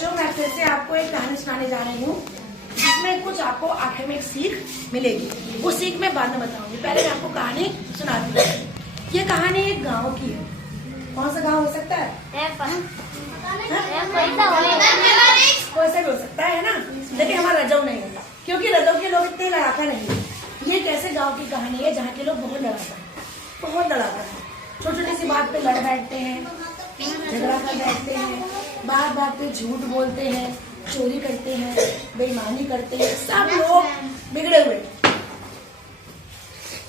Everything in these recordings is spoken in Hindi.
बच्चों, मैं फिर से आपको एक कहानी सुनाने जा रही हूँ जिसमें कुछ आपको आखिर में एक सीख मिलेगी। वो सीख मैं बाद में बताऊंगी, पहले मैं आपको कहानी सुनाती हूँ। ये कहानी एक गांव की है। कौन सा गांव हो सकता है? कोई सा भी हो सकता है ना, लेकिन हमारा रजौ नहीं है, क्योंकि रजौ के लोग इतने लड़ाका नहीं है। ये एक ऐसे गाँव की कहानी है जहाँ के लोग बहुत लड़ाका है। छोटी छोटी सी बात पे लड़ बैठते हैं, झगड़ा कर बैठते हैं, बात बात पे झूठ बोलते हैं, चोरी करते हैं, बेईमानी करते हैं, सब लोग बिगड़े हुए।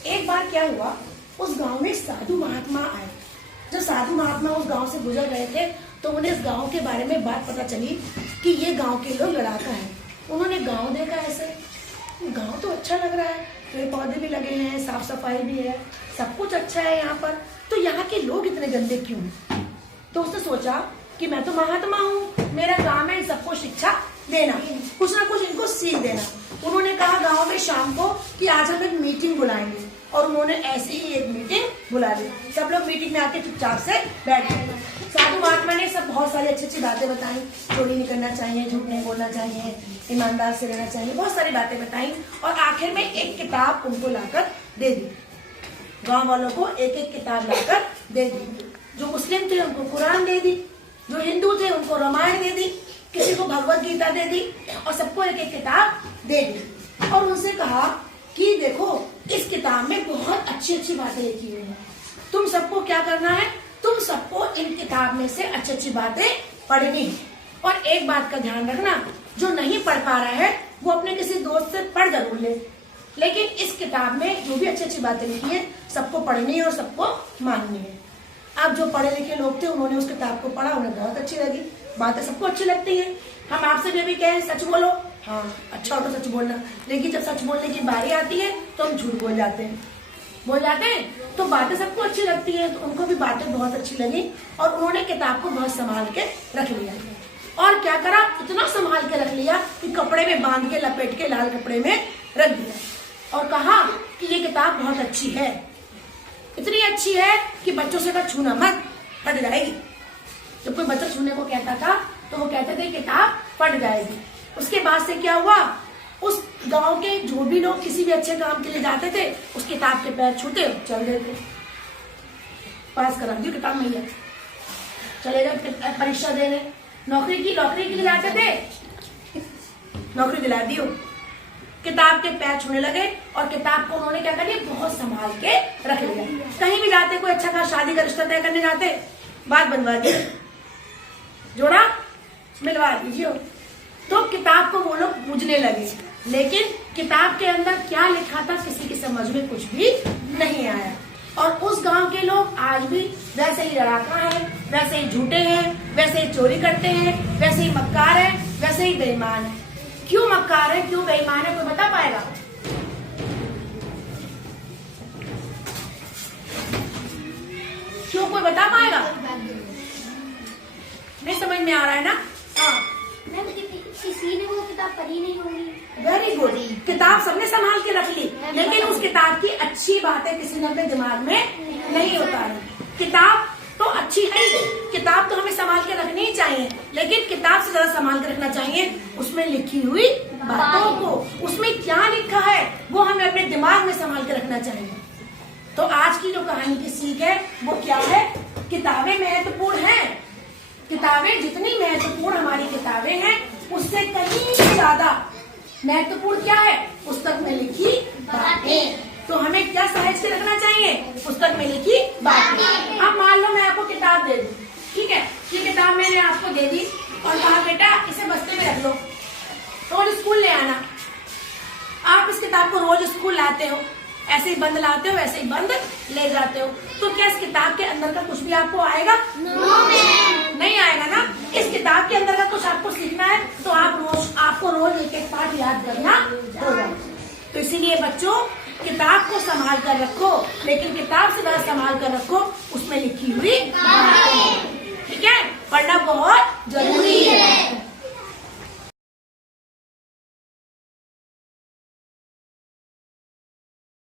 एक बार क्या हुआ, उस गांव में साधु महात्मा आए। जब साधु महात्मा उस गांव से गुजर रहे थे तो उन्हें इस गांव के बारे में बात पता चली कि ये गांव के लोग लड़ाका हैं। उन्होंने गांव देखा, ऐसे गांव तो अच्छा लग रहा है, पेड़ पौधे भी लगे हैं, साफ सफाई भी है, सब कुछ अच्छा है यहाँ पर, तो यहाँ के लोग इतने गंदे क्यों हैं? तो उसने सोचा कि मैं तो महात्मा हूँ, मेरा काम है इन सबको शिक्षा देना, कुछ ना कुछ इनको सीख देना। उन्होंने कहा गांव में शाम को कि आज हम एक मीटिंग बुलाएंगे, और उन्होंने ऐसे ही एक मीटिंग बुला ली। सब लोग मीटिंग में आके चुपचाप से बैठ गए। साधु महात्मा ने सब बहुत सारी अच्छी अच्छी बातें बताई, चोरी नहीं करना चाहिए, झूठ नहीं बोलना चाहिए, ईमानदार से रहना चाहिए, बहुत सारी बातें बताई, और आखिर में एक किताब उनको लाकर दे दी। गाँव वालों को एक एक किताब लाकर दे दी। जो मुस्लिम थे उनको कुरान दे दी, जो हिंदू थे उनको रामायण दे दी, किसी को भगवत गीता दे दी, और सबको एक एक किताब दे दी। और उनसे कहा कि देखो इस किताब में बहुत अच्छी अच्छी बातें लिखी हुई हैं, तुम सबको क्या करना है, तुम सबको इन किताब में से अच्छी अच्छी बातें पढ़नी है। और एक बात का ध्यान रखना, जो नहीं पढ़ पा रहा है वो अपने किसी दोस्त से पढ़ जरूर ले, लेकिन इस किताब में जो भी अच्छी अच्छी बातें लिखी है सबको पढ़नी है और सबको माननी है। अब जो पढ़े लिखे लोग थे उन्होंने उस किताब को पढ़ा, उन्हें बहुत अच्छी लगी, बातें सबको अच्छी लगती हैं। हम आपसे भी कहें सच बोलो, हाँ अच्छा हो तो सच बोलना, लेकिन जब सच बोलने की बारी आती है तो हम झूठ बोल जाते हैं, तो बातें सबको अच्छी लगती है, तो उनको भी बातें बहुत अच्छी लगी, और उन्होंने किताब को बहुत संभाल के रख लिया। और क्या करा, इतना संभाल के रख लिया कि कपड़े में बांध के लपेट के लाल कपड़े में रख दिया, और कहा कि ये किताब बहुत अच्छी है, इतनी अच्छी है कि बच्चों से अगर छूना मत, फट जाएगी। जब कोई बच्चा छूने को कहता था तो वो कहते थे किताब फट जाएगी। उसके बाद से क्या हुआ, उस गांव के जो भी लोग किसी भी अच्छे काम के लिए जाते थे उस किताब के पैर छूते चल गए थे। पास करा दी किताब मैया, चले गए परीक्षा देने, नौकरी के लिए जाते थे, नौकरी दिला दी, किताब के पैर छूने लगे, और किताब को उन्होंने क्या कर लिया, बहुत संभाल के रख लिया। कहीं भी जाते, कोई अच्छा खास शादी का रिश्ता तय करने जाते, बात बनवा दी, जोड़ा मिलवा दीजिए, तो किताब को वो लोग पूजने लगे। लेकिन किताब के अंदर क्या लिखा था किसी की समझ में कुछ भी नहीं आया, और उस गांव के लोग आज भी वैसे ही लड़ाका है, वैसे ही झूठे हैं, वैसे ही चोरी करते हैं, वैसे ही मक्कार है, वैसे ही बेईमान है। क्यों मक्कार है, क्यों बेईमान है, कोई बता पाएगा? क्यों, कोई बता पाएगा? नहीं समझ में आ रहा है ना? हाँ, किसी ने वो किताब पढ़ी नहीं होगी। वेरी गुड, किताब सबने संभाल के रख ली, लेकिन उस किताब की अच्छी बातें किसी ने अपने दिमाग में नहीं उतारी। किताब तो अच्छी है, किताब तो हमें संभाल के रखनी ही चाहिए, लेकिन किताब से ज्यादा संभाल के रखना चाहिए उसमें लिखी हुई बातों को, उसमें क्या लिखा है वो हमें अपने दिमाग में संभाल के रखना चाहिए। तो आज की जो कहानी की सीख है वो क्या है, किताबें महत्वपूर्ण हैं, किताबें जितनी महत्वपूर्ण हमारी किताबें हैं उससे कहीं ज्यादा महत्वपूर्ण क्या है, पुस्तक में लिखी बातें। तो हमें क्या समझ के रखना चाहिए, पुस्तक में लिखी बातें। अब मान लो मैं आपको किताब दे दूं, ठीक है, ये किताब मैंने आपको दे दी और कहा बेटा इसे बस्ते में रख लो, रोज स्कूल ले आना। आप इस किताब को रोज स्कूल लाते हो, ऐसे ही बंद लाते हो, ऐसे ही बंद ले जाते हो, तो क्या इस किताब के अंदर का कुछ भी आपको आएगा? नहीं आएगा ना। इस किताब के अंदर का कुछ आपको सीखना है तो आपको रोज एक एक पाठ याद करना होगा। तो इसीलिए बच्चों किताब को संभाल कर रखो, लेकिन किताब से ज्यादा संभाल कर रखो उसमें लिखी हुई बातें, ठीक है, पढ़ना बहुत जरूरी है।